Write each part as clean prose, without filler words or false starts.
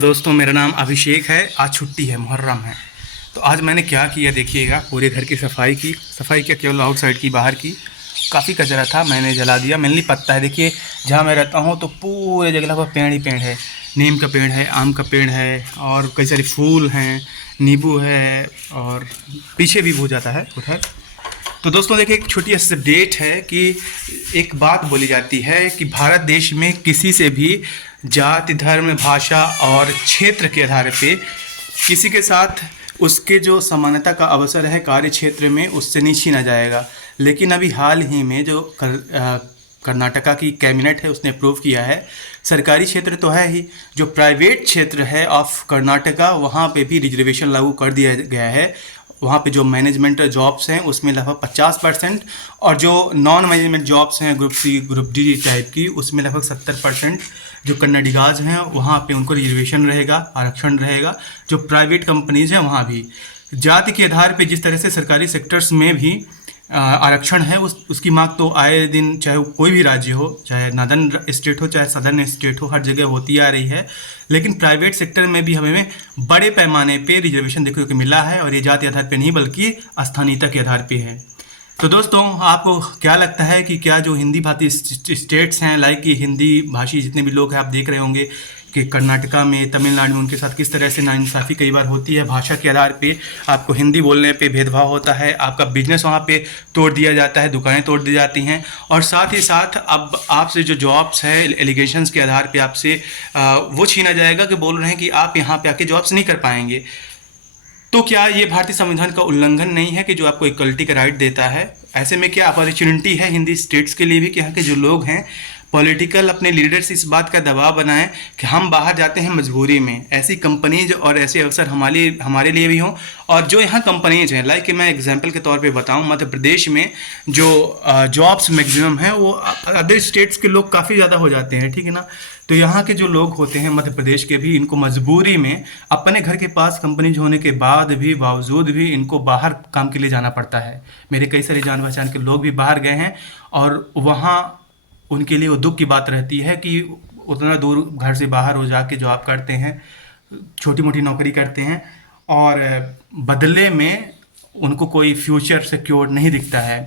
दोस्तों मेरा नाम अभिषेक है। आज छुट्टी है, मुहर्रम है। तो आज मैंने क्या किया देखिएगा। पूरे घर की सफाई क्या, केवल आउटसाइड की, बाहर की काफ़ी कचरा था, मैंने जला दिया। मेनली पत्ता है, देखिए जहाँ मैं रहता हूँ तो पूरे जगह लगभग पेड़ ही पेड़ है। नीम का पेड़ है, आम का पेड़ है और कई सारे फूल हैं, नींबू है और पीछे भी हो जाता है उधर। तो दोस्तों देखिए, एक छोटी सी अपडेट है कि एक बात बोली जाती है कि भारत देश में किसी से भी जाति, धर्म, भाषा और क्षेत्र के आधार पे किसी के साथ उसके जो समानता का अवसर है कार्य क्षेत्र में, उससे नहीं छीना जाएगा। लेकिन अभी हाल ही में जो कर्नाटका की कैबिनेट है उसने अप्रूव किया है, सरकारी क्षेत्र तो है ही, जो प्राइवेट क्षेत्र है ऑफ कर्नाटका वहाँ पे भी रिजर्वेशन लागू कर दिया गया है। वहाँ पे जो मैनेजमेंट जॉब्स हैं उसमें लगभग 50% और जो नॉन मैनेजमेंट जॉब्स हैं group C group D type की, उसमें लगभग 70% जो कन्नडिगाज हैं वहाँ पे उनको रिजर्वेशन रहेगा, आरक्षण रहेगा। जो प्राइवेट कंपनीज हैं वहाँ भी जाति के आधार पे जिस तरह से सरकारी सेक्टर्स में भी आरक्षण है, उसकी मांग तो आए दिन, चाहे वो कोई भी राज्य हो, चाहे नॉर्दर्न स्टेट हो चाहे सदर्न स्टेट हो, हर जगह होती आ रही है। लेकिन प्राइवेट सेक्टर में भी हमें बड़े पैमाने पे रिजर्वेशन देखने को मिला है और ये जाति आधार पे नहीं बल्कि स्थानीयता के आधार पे है। तो दोस्तों आपको क्या लगता है कि क्या जो हिंदी भाषी स्टेट्स हैं, लाइक कि हिंदी भाषी जितने भी लोग हैं, आप देख रहे होंगे कि कर्नाटका में, तमिलनाडु में उनके साथ किस तरह से नाइंसाफ़ी कई बार होती है। भाषा के आधार पे आपको हिंदी बोलने पे भेदभाव होता है, आपका बिजनेस वहाँ पे तोड़ दिया जाता है, दुकानें तोड़ दी जाती हैं और साथ ही साथ अब आपसे जो जॉब्स है एलिगेशंस के आधार पे आपसे वो छीना जाएगा कि बोल रहे हैं कि आप यहाँ पे आके जॉब्स नहीं कर पाएंगे। तो क्या ये भारतीय संविधान का उल्लंघन नहीं है कि जो आपको इक्वलिटी का राइट देता है? ऐसे में क्या अपॉर्चुनिटी है हिंदी स्टेट्स के लिए भी कि यहाँ के जो लोग हैं पॉलिटिकल अपने लीडर्स इस बात का दबाव बनाएं कि हम बाहर जाते हैं मजबूरी में, ऐसी कंपनीज और ऐसे अवसर हमारे लिए भी हों। और जो यहाँ कंपनीज हैं, लाइक कि मैं एग्जांपल के तौर पे बताऊं, मध्य प्रदेश में जो जॉब्स मैक्सिमम हैं वो अदर स्टेट्स के लोग काफ़ी ज़्यादा हो जाते हैं, ठीक है ना। तो यहाँ के जो लोग होते हैं मध्य प्रदेश के भी, इनको मजबूरी में अपने घर के पास कंपनीज होने के बाद भी, बावजूद भी इनको बाहर काम के लिए जाना पड़ता है। मेरे कई सारे जान पहचान के लोग भी बाहर गए हैं और वहाँ उनके लिए वो दुख की बात रहती है कि उतना दूर घर से बाहर हो जाके जॉब करते हैं, छोटी मोटी नौकरी करते हैं और बदले में उनको कोई फ्यूचर सिक्योर नहीं दिखता है।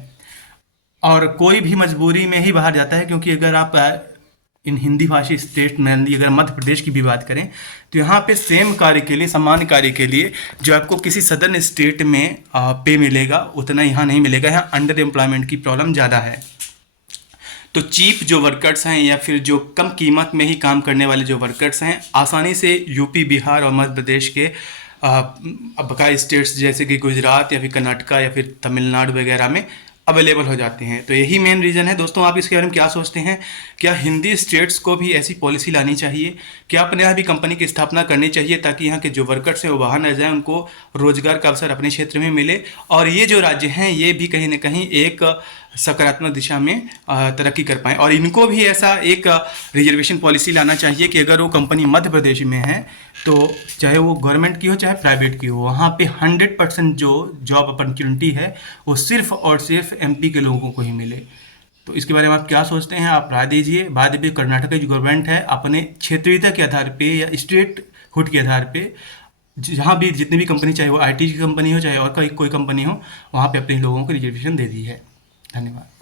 और कोई भी मजबूरी में ही बाहर जाता है, क्योंकि अगर आप इन हिंदी भाषी स्टेट में, अगर मध्य प्रदेश की भी बात करें तो यहाँ पे सेम कार्य के लिए, समान कार्य के लिए जो आपको किसी सदर्न स्टेट में पे मिलेगा उतना यहाँ नहीं मिलेगा। यहाँ अंडर एम्प्लॉयमेंट की प्रॉब्लम ज़्यादा है। तो चीप जो वर्कर्स हैं या फिर जो कम कीमत में ही काम करने वाले जो वर्कर्स हैं, आसानी से यूपी, बिहार और मध्य प्रदेश के बकाई स्टेट्स जैसे कि गुजरात या फिर कर्नाटका या फिर तमिलनाडु वगैरह में अवेलेबल हो जाते हैं। तो यही मेन रीज़न है। दोस्तों आप इसके बारे में क्या सोचते हैं? क्या हिंदी स्टेट्स को भी ऐसी पॉलिसी लानी चाहिए? क्या अपने यहाँ भी कंपनी की स्थापना करनी चाहिए ताकि यहाँ के जो वर्कर्स हैं वो बाहर न जाएं, उनको रोजगार का अवसर अपने क्षेत्र में मिले और ये जो राज्य हैं ये भी कहीं ना कहीं एक सकारात्मक दिशा में तरक्की कर पाएँ। और इनको भी ऐसा एक रिजर्वेशन पॉलिसी लाना चाहिए कि अगर वो कंपनी मध्य प्रदेश में है तो चाहे वो गवर्नमेंट की हो चाहे प्राइवेट की हो, वहाँ पे 100% जो जॉब अपॉर्चुनिटी है वो सिर्फ और सिर्फ एमपी के लोगों को ही मिले। तो इसके बारे में आप क्या सोचते हैं? आप राय दीजिए। बाद में कर्नाटक की जो गवर्नमेंट है अपने क्षेत्रीयता के आधार पे या स्टेट हुड के आधार पे जहाँ भी जितनी भी कंपनी, चाहे वो आईटी की कंपनी हो चाहे और कोई कंपनी हो, वहाँ पे अपने लोगों को रिजर्वेशन दे दी है। धन्यवाद।